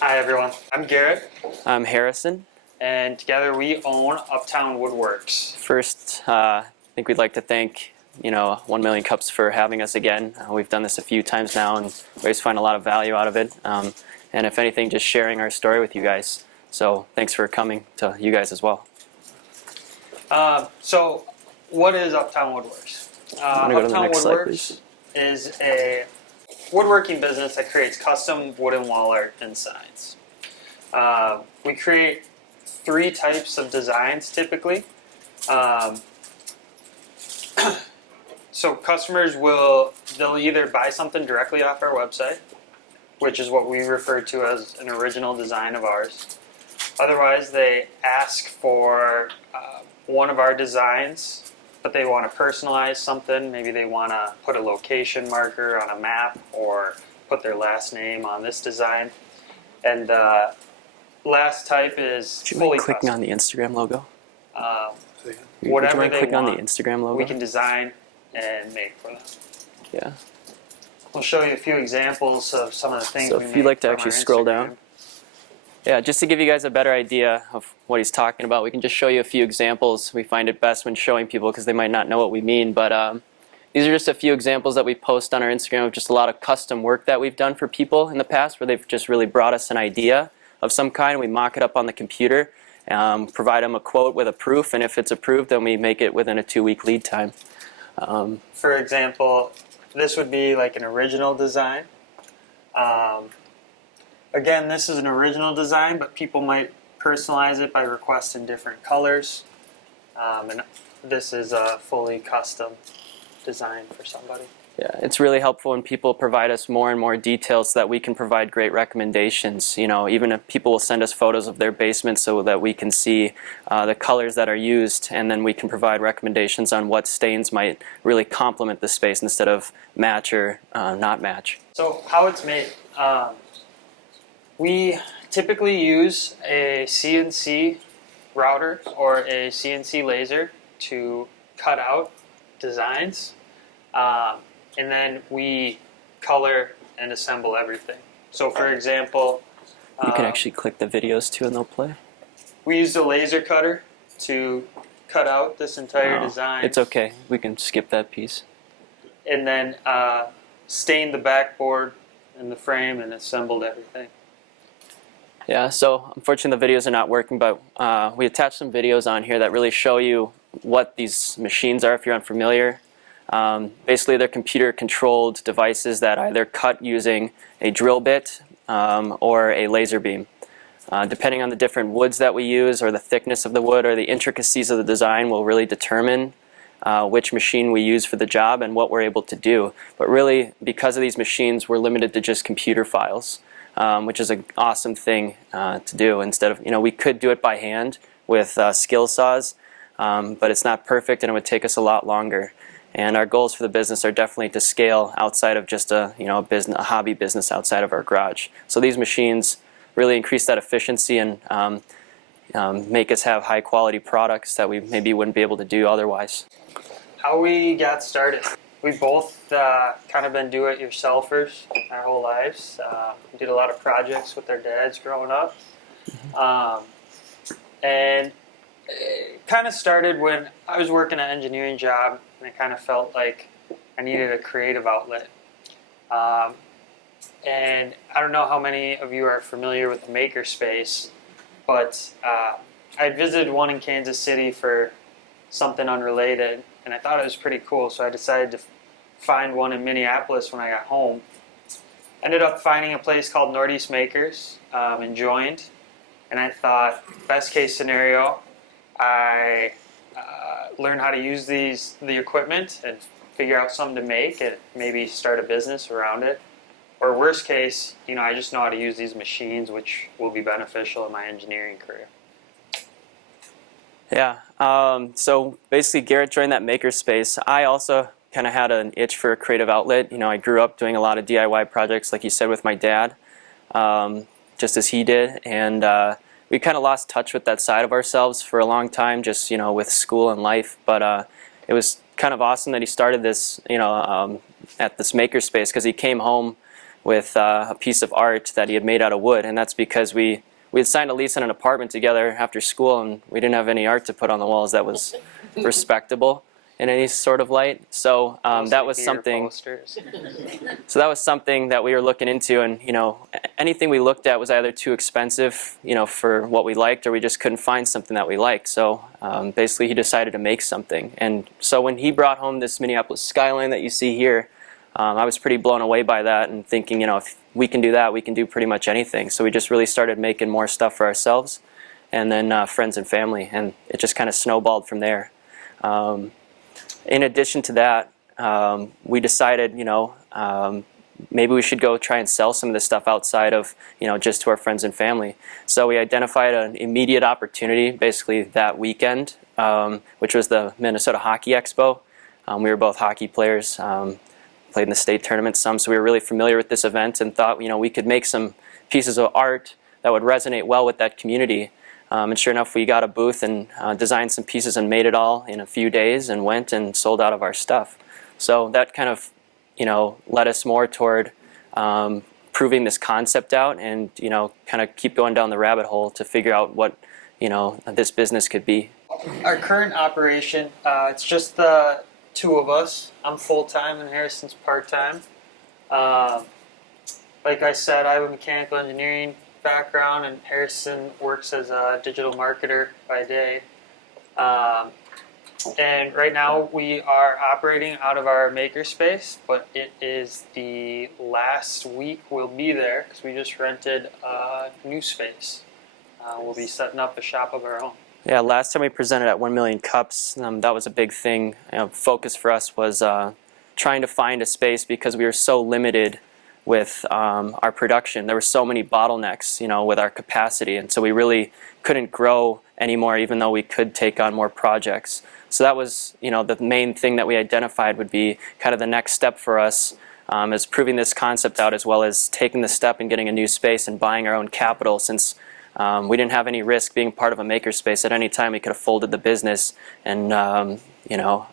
Hi everyone, I'm Garrett, I'm Harrison. and together we own Uptown Woodworks. First, I think we'd like to thank 1 Million Cups for having us again. We've done this a few times now, and we always find a lot of value out of it. And if anything, just sharing our story with you guys. So thanks for coming to you guys as well. So, what is Uptown Woodworks? I'm gonna go to the next slide, Woodworks please. is a woodworking business that creates custom wooden wall art and signs. We create 3 types of designs typically. So customers they'll either buy something directly off our website, which is what we refer to as an original design of ours. Otherwise, they ask for one of our designs, but they want to personalize something. Maybe they want to put a location marker on a map or put their last name on this design. And last type is Would you fully mind clicking custom. on the Instagram logo? Would Whatever you mind they clicking on want, the Instagram logo? we can design and make for them. Yeah. We'll show you a few examples of some of the things So we if make you'd like to from actually our scroll Instagram. down. Yeah, just to give you guys a better idea of what he's talking about, we can just show you a few examples. We find it best when showing people because they might not know what we mean. But these are just a few examples that we post on our Instagram of just a lot of custom work that we've done for people in the past where they've just really brought us an idea of some kind. We mock it up on the computer, provide them a quote with a proof, and if it's approved, then we make it within a 2-week lead time. For example, this would be like an original design. Again, this is an original design, but people might personalize it by requesting different colors. And this is a fully custom design for somebody. Yeah, it's really helpful when people provide us more and more details so that we can provide great recommendations. Even if people will send us photos of their basement so that we can see the colors that are used, and then we can provide recommendations on what stains might really complement the space instead of match or not match. So how it's made. We typically use a CNC router or a CNC laser to cut out designs. And then we color and assemble everything. So for example, You can actually click the videos too and they'll play. we used a laser cutter to cut out this entire design. It's okay, we can skip that piece. And then stained the backboard and the frame and assembled everything. Yeah, so unfortunately the videos are not working, but we attached some videos on here that really show you what these machines are if you're unfamiliar. Basically, they're computer-controlled devices that either cut using a drill bit or a laser beam. Depending on the different woods that we use or the thickness of the wood or the intricacies of the design will really determine which machine we use for the job and what we're able to do. But really, because of these machines, we're limited to just computer files, which is an awesome thing to do. Instead of, we could do it by hand with skill saws, but it's not perfect and it would take us a lot longer. And our goals for the business are definitely to scale outside of just a hobby business outside of our garage. So these machines really increase that efficiency and make us have high quality products that we maybe wouldn't be able to do otherwise. How we got started. We both kind of been do-it-yourselfers our whole lives. We did a lot of projects with our dads growing up. And it kind of started when I was working an engineering job and I kind of felt like I needed a creative outlet. And I don't know how many of you are familiar with the makerspace, but I had visited one in Kansas City for something unrelated, and I thought it was pretty cool, so I decided to find one in Minneapolis when I got home. Ended up finding a place called Northeast Makers and joined, and I thought, best case scenario, I learn how to use the equipment and figure out something to make and maybe start a business around it. Or worst case, I just know how to use these machines, which will be beneficial in my engineering career. Yeah, so basically Garrett joined that makerspace. I also kind of had an itch for a creative outlet. I grew up doing a lot of DIY projects, like you said, with my dad, just as he did, and we kind of lost touch with that side of ourselves for a long time, just with school and life. But it was kind of awesome that he started this, at this makerspace, because he came home with a piece of art that he had made out of wood, and that's because we had signed a lease on an apartment together after school, and we didn't have any art to put on the walls that was respectable in any sort of light. So that was something. So that was something that we were looking into, and anything we looked at was either too expensive, for what we liked, or we just couldn't find something that we liked. So basically, he decided to make something. And so when he brought home this Minneapolis skyline that you see here, I was pretty blown away by that, and thinking, if we can do that, we can do pretty much anything. So we just really started making more stuff for ourselves, and then friends and family, and it just kind of snowballed from there. In addition to that, we decided, maybe we should go try and sell some of this stuff outside of, just to our friends and family. So we identified an immediate opportunity, basically that weekend, which was the Minnesota Hockey Expo. We were both hockey players, played in the state tournament some, so we were really familiar with this event, and thought, we could make some pieces of art that would resonate well with that community. And sure enough, we got a booth and designed some pieces and made it all in a few days, and went and sold out of our stuff. So that kind of, led us more toward proving this concept out, and kind of keep going down the rabbit hole to figure out what this business could be. Our current operation, it's just the two of us. I'm full-time and Harrison's part-time. Like I said, I have a mechanical engineering background, and Harrison works as a digital marketer by day. And right now we are operating out of our makerspace, but it is the last week we'll be there because we just rented a new space. We'll be setting up a shop of our own. Yeah, last time we presented at 1 Million Cups, that was a big thing. Focus for us was trying to find a space, because we were so limited with our production. There were so many bottlenecks, with our capacity, and so we really couldn't grow anymore, even though we could take on more projects. So that was, the main thing that we identified would be kind of the next step for us, is proving this concept out, as well as taking the step and getting a new space and buying our own capital, since we didn't have any risk being part of a makerspace. At any time we could have folded the business and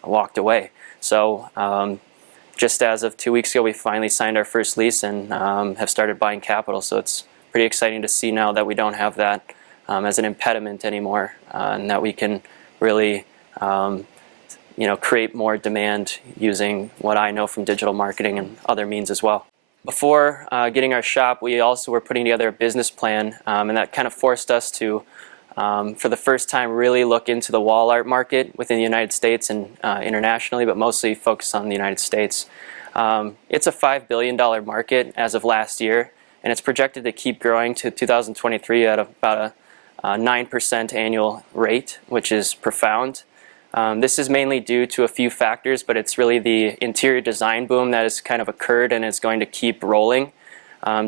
walked away. So just as of 2 weeks ago, we finally signed our first lease and have started buying capital. So it's pretty exciting to see now that we don't have that as an impediment anymore, and that we can really create more demand using what I know from digital marketing and other means as well. Before getting our shop, we also were putting together a business plan, and that kind of forced us to, for the first time, really look into the wall art market within the United States and internationally, but mostly focus on the United States. It's a $5 billion market as of last year, and it's projected to keep growing to 2023 at about a 9% annual rate, which is profound. This is mainly due to a few factors, but it's really the interior design boom that has kind of occurred and is going to keep rolling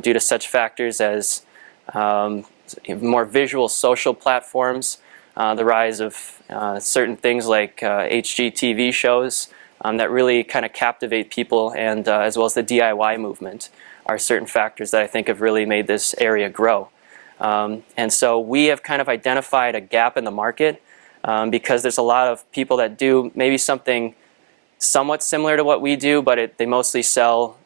due to such factors as more visual social platforms, the rise of certain things like HGTV shows that really kind of captivate people, and as well as the DIY movement are certain factors that I think have really made this area grow. And so we have kind of identified a gap in the market, because there's a lot of people that do maybe something somewhat similar to what we do, but they mostly sell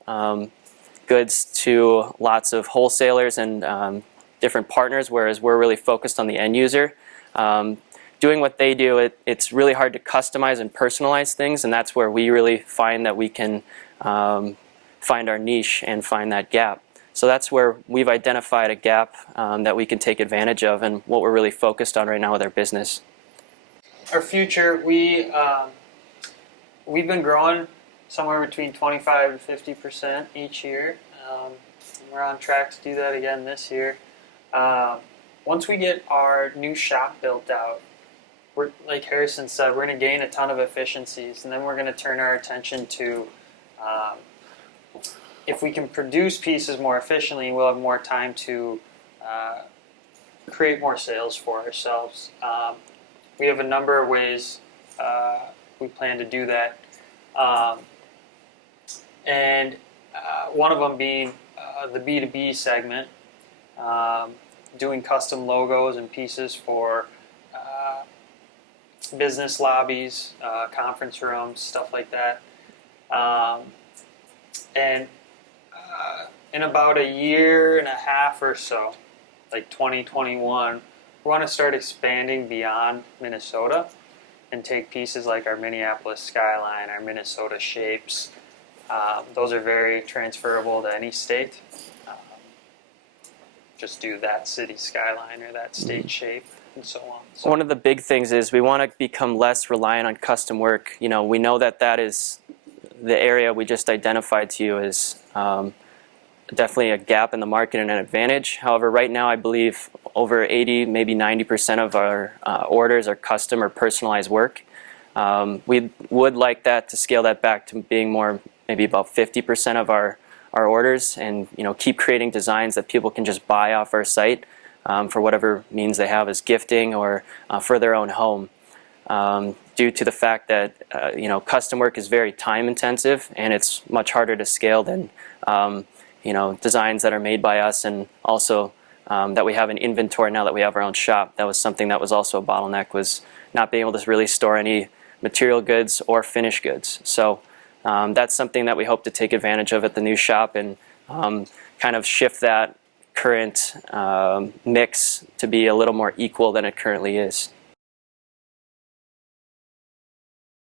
goods to lots of wholesalers and different partners, whereas we're really focused on the end user. Doing what they do, it's really hard to customize and personalize things, and that's where we really find that we can find our niche and find that gap. So that's where we've identified a gap that we can take advantage of, and what we're really focused on right now with our business. Our future, we've been growing somewhere between 25 to 50% each year. We're on track to do that again this year. Once we get our new shop built out, like Harrison said, we're going to gain a ton of efficiencies, and then we're going to turn our attention to if we can produce pieces more efficiently, we'll have more time to create more sales for ourselves. We have a number of ways we plan to do that, and one of them being the B2B segment, doing custom logos and pieces for business lobbies, conference rooms, stuff like that. And in about a year and a half or so, like 2021, we want to start expanding beyond Minnesota and take pieces like our Minneapolis skyline, our Minnesota shapes. Those are very transferable to any state. Just do that city skyline or that state shape and so on. So one of the big things is we want to become less reliant on custom work. You know, we know that that is the area we just identified to you as definitely a gap in the market and an advantage. However, right now I believe over 80, maybe 90% of our orders are custom or personalized work. We would like that to scale that back to being more, maybe about 50% of our orders, and keep creating designs that people can just buy off our site for whatever means they have as gifting or for their own home. Due to the fact that custom work is very time intensive and it's much harder to scale than designs that are made by us, and also that we have an inventory now that we have our own shop. That was something that was also a bottleneck, was not being able to really store any material goods or finished goods. So that's something that we hope to take advantage of at the new shop, and kind of shift that current mix to be a little more equal than it currently is.